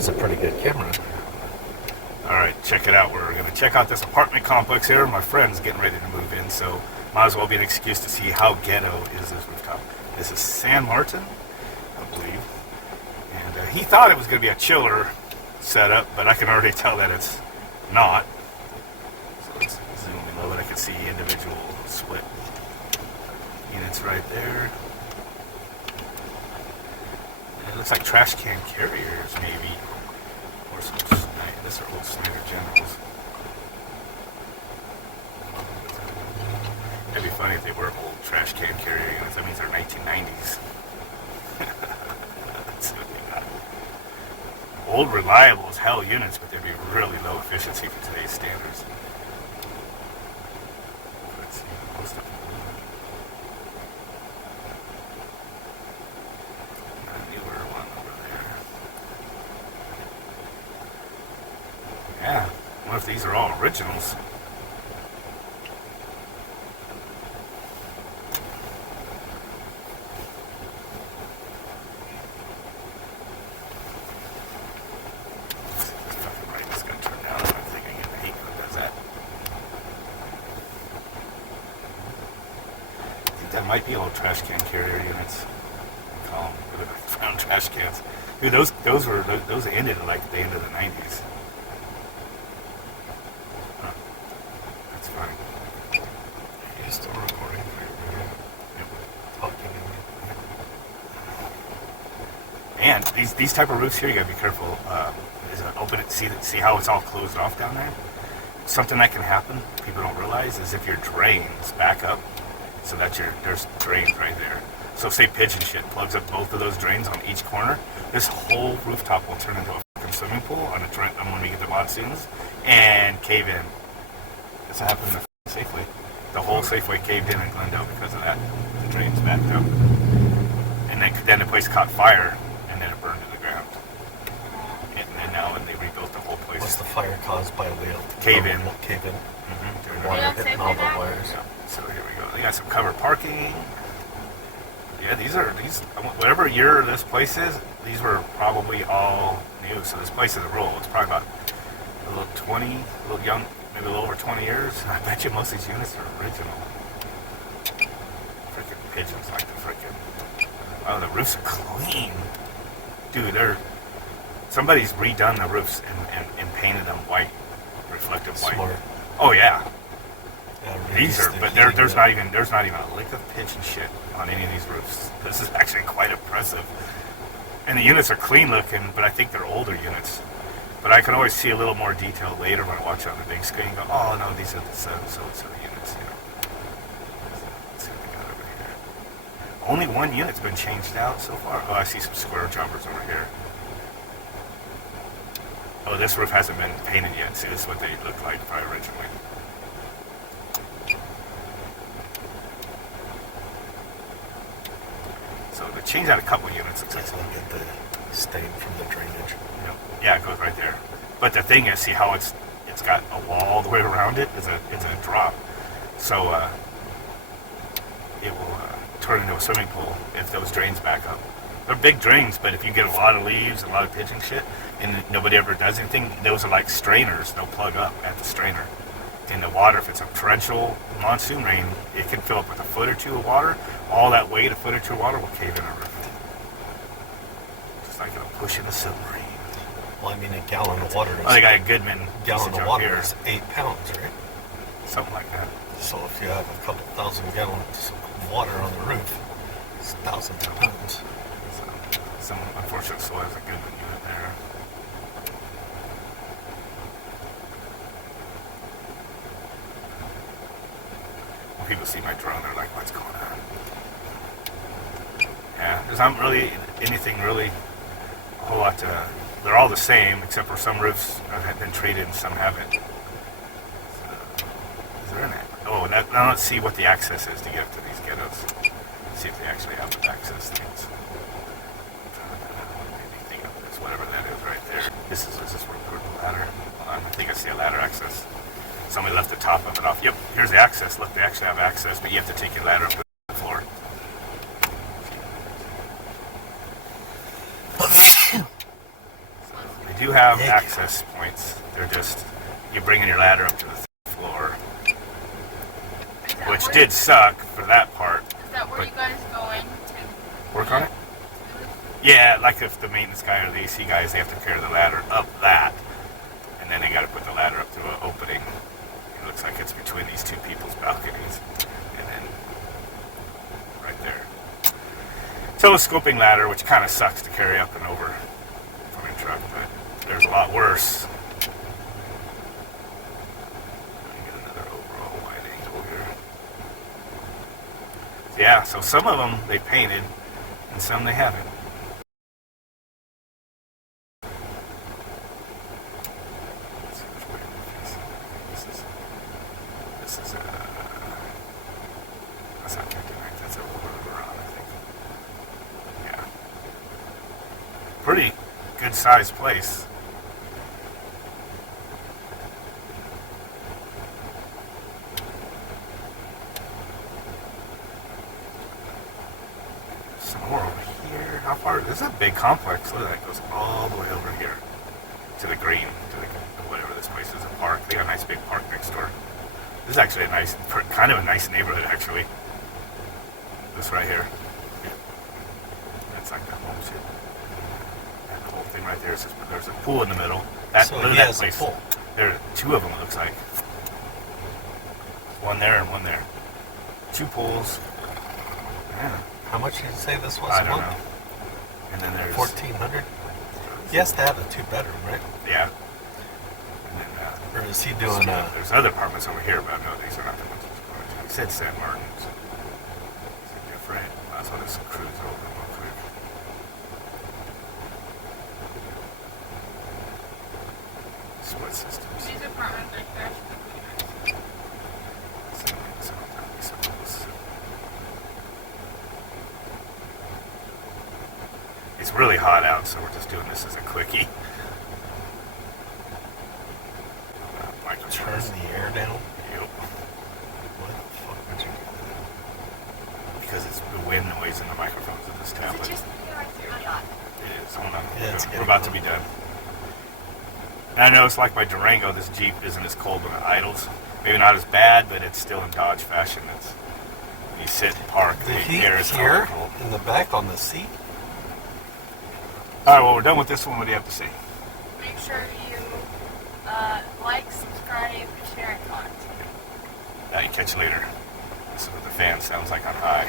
That's a pretty good camera. Alright, check it out. We're going to check out this apartment complex here. My friend's getting ready to move in, so might as well be an excuse to see how ghetto is this rooftop. This is San Martin, I believe. And he thought it was going to be a chiller setup, but I can already tell that it's not. So let's zoom in a little bit. I can see individual split units right there. And it looks like trash can carriers, maybe. Or some these are old Snyder Generals. It'd be funny if they were old trash can carrier units. That means they're 1990s. Let's see what they got. Old reliable as hell units, but they'd be really low efficiency for today's standards. Let's see, most of them. A newer one over there. Yeah, what if these are all originals? That might be old trash can carrier units. Call them found trash cans. Dude, those ended at like the end of the 90s. Huh. That's funny. You're still recording. Yep. Talking. And these type of roofs here, you gotta be careful. Open it, see how it's all closed off down there. Something that can happen, people don't realize, is if your drains back up. So there's drains right there. So say pigeon shit plugs up both of those drains on each corner, this whole rooftop will turn into a fucking swimming pool on when we get the monsoons and cave in. This happened in the Safeway. The whole Safeway caved in Glendale because of that. The drains backed up. And then the place caught fire and then it burned to the ground. And then now they rebuilt the whole place. Was the fire caused by wheel? Cave in. Cave in. Mm-hmm. Water hitting all the wires. Yeah. So here we go. They got some covered parking. Yeah, whatever year this place is, these were probably all new. So this place is a roll. It's probably about a little young, maybe a little over 20 years. I bet you most of these units are original. Freaking pigeons like the freaking. Oh, the roofs are clean. Dude, somebody's redone the roofs and painted them white, reflective white. Smart. Oh yeah. There's not even a lick of pigeon shit on any of these roofs. This is actually quite impressive. And the units are clean looking, but I think they're older units. But I can always see a little more detail later when I watch it on the big screen and go, oh no, these are the so units, you know. Let's see what we got over here. Only one unit's been changed out so far. Oh, I see some square jumpers over here. Oh, this roof hasn't been painted yet. See, this is what they looked like probably originally. So they changed out a couple units. Let's look at the stain from the drainage. Yeah, it goes right there. But the thing is, see how it's got a wall all the way around it? It's a drop. So it will turn into a swimming pool if those drains back up. They're big drains, but if you get a lot of leaves, a lot of pigeon shit, and nobody ever does anything, those are like strainers. They'll plug up at the strainer. In the water, if it's a torrential monsoon rain, it can fill up with a foot or two of water. All that weight, a foot or two of water, will cave in a roof. Just like it'll push in a submarine. Well, I mean, a gallon of water is... Oh, they got a Goodman gallon of water is 8 pounds, right? Something like that. So if you have a couple thousand gallons of water on the roof, it's thousands of pounds. Some unfortunate soil has a Goodman unit there. When people see my drone, they're like, what's going on? Yeah, there's not really anything really a whole lot to... They're all the same, except for some roofs have been treated and some haven't. So, is there an... Oh, now let's see what the access is to get up to these ghettos. See if they actually have the access things. Anything up this, whatever that is right there. This is where we put the ladder. I think I see a ladder access. Somebody left the top of it off. Yep, here's the access. Look, they actually have access, but you have to take your ladder up to the floor. do have Heck. access points. They're just, you bring in your ladder up to the floor, which did suck for that part. Is that where but you guys going to work on it? Yeah, like if the maintenance guy or the AC guys, they have to carry the ladder up that, and then they got to put the ladder up through an opening. It looks like it's between these two people's balconies, and then right there. So a scoping ladder, which kind of sucks to carry up and over from a truck, but there's a lot worse. Let me get another overall wide angle here. Yeah, so some of them they painted, and some they haven't. That's not Captain X, that's over around, I think. Yeah. Pretty good sized place. Some more over here. How far? This is a big complex. Look at that. It goes all the way over here to the green, to the whatever this place is, a park. They got a nice big park next door. This is actually a nice, kind of a nice neighborhood, actually. This right here. That's like that home shit. That whole thing right there. There's a pool in the middle. That So blew he that has a place. pool. There are two of them, it looks like. One there and one there. Two pools. Yeah. How much did you say this was I a don't month? know. And then there's 1,400. He has to have a 2-bedroom, right? yeah. And then Or is he doing there's other apartments over here, but no, these are not the ones he's going to. He said San Martin. So is it different? That's why this cruise over real quick. Split systems. these apartments like that? It's really hot out, so we're just doing this as a quickie. turn the air down? Yep. What the fuck would you do? Because it's the wind noise in the microphones of this Is it tablet. just me or is it really hot? It is. Hold on. Yeah, it's We're about to be done. And I know it's like my Durango. This Jeep isn't as cold when it idles. Maybe not as bad, but it's still in Dodge fashion. It's when you sit and park, The heat air is here cold. in the back on the seat? All right, well, we're done with this one. What do you have to say? Make sure you like, subscribe, share, and comment. You catch you later. This is what the fan sounds like on high.